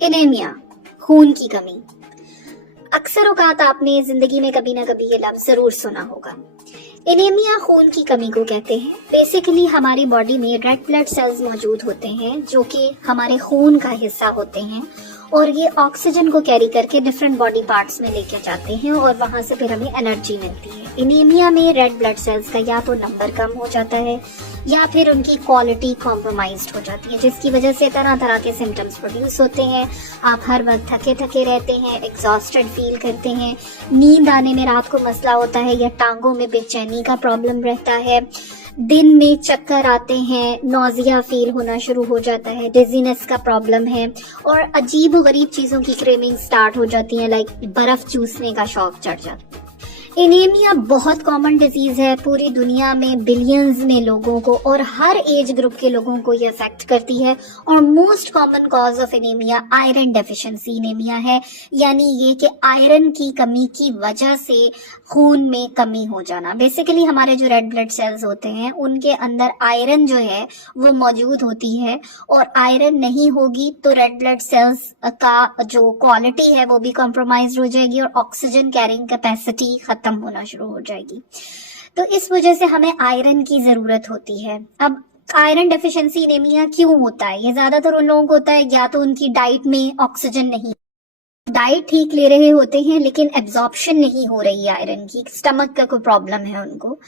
Anaemia, खून की कमी। अक्सर औकात आपने जिंदगी में कभी ना कभी ये लफ्ज जरूर सुना होगा। एनीमिया खून की कमी को कहते हैं। बेसिकली हमारी बॉडी में रेड ब्लड सेल्स मौजूद होते हैं जो कि हमारे खून का हिस्सा होते हैं और ये ऑक्सीजन को कैरी करके डिफरेंट बॉडी पार्ट्स में लेके जाते हैं और वहां से फिर हमें एनर्जी मिलती है। एनीमिया में रेड ब्लड सेल्स का या तो नंबर कम हो जाता है या फिर उनकी क्वालिटी कॉम्प्रोमाइज्ड हो जाती है, जिसकी वजह से तरह तरह के सिम्टम्स प्रोड्यूस होते हैं। आप हर वक्त थके थके रहते हैं, एग्जॉस्टेड फील करते हैं, नींद आने में रात को मसला होता है या टांगों में बेचैनी का प्रॉब्लम रहता है, दिन में चक्कर आते हैं, नौजिया फील होना शुरू हो जाता है, डिजीनेस का प्रॉब्लम है और अजीब व गरीब चीजों की क्रेविंग स्टार्ट हो जाती है, लाइक बर्फ चूसने का शौक चढ़ जाता है। एनीमिया बहुत कॉमन डिजीज है, पूरी दुनिया में बिलियंस में लोगों को और हर एज ग्रुप के लोगों को ये अफेक्ट करती है और most common cause of anaemia iron deficiency anaemia है, यानी ये कि आयरन की कमी की वजह से खून में कमी हो जाना। बेसिकली हमारे जो रेड ब्लड सेल्स होते हैं उनके अंदर आयरन जो है वो मौजूद होती है और आयरन नहीं होगी तो रेड ब्लड सेल्स का जो क्वालिटी है वो भी कॉम्प्रोमाइज हो जाएगी और ऑक्सीजन कैरिंग कैपेसिटी खत्म होना शुरू हो जाएगी। तो इस वजह से हमें आयरन की जरूरत होती है। अब आयरन डेफिशिएंसी एनीमिया क्यों होता है? ये ज्यादातर उन लोगों को होता है या तो उनकी डाइट में ऑक्सीजन नहीं, डाइट ठीक ले रहे होते हैं लेकिन एब्जॉर्प्शन नहीं हो रही है आयरन की, स्टमक का कोई प्रॉब्लम है उनको,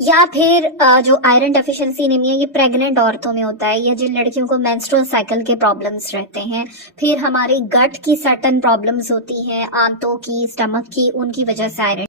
या फिर जो आयरन डेफिशिएंसी एनीमिया ये प्रेग्नेंट औरतों में होता है या जिन लड़कियों को मेंस्ट्रुअल साइकिल के प्रॉब्लम्स रहते हैं, फिर हमारे गट की सर्टन प्रॉब्लम्स होती हैं, आंतों की, स्टमक की, उनकी वजह से आयरन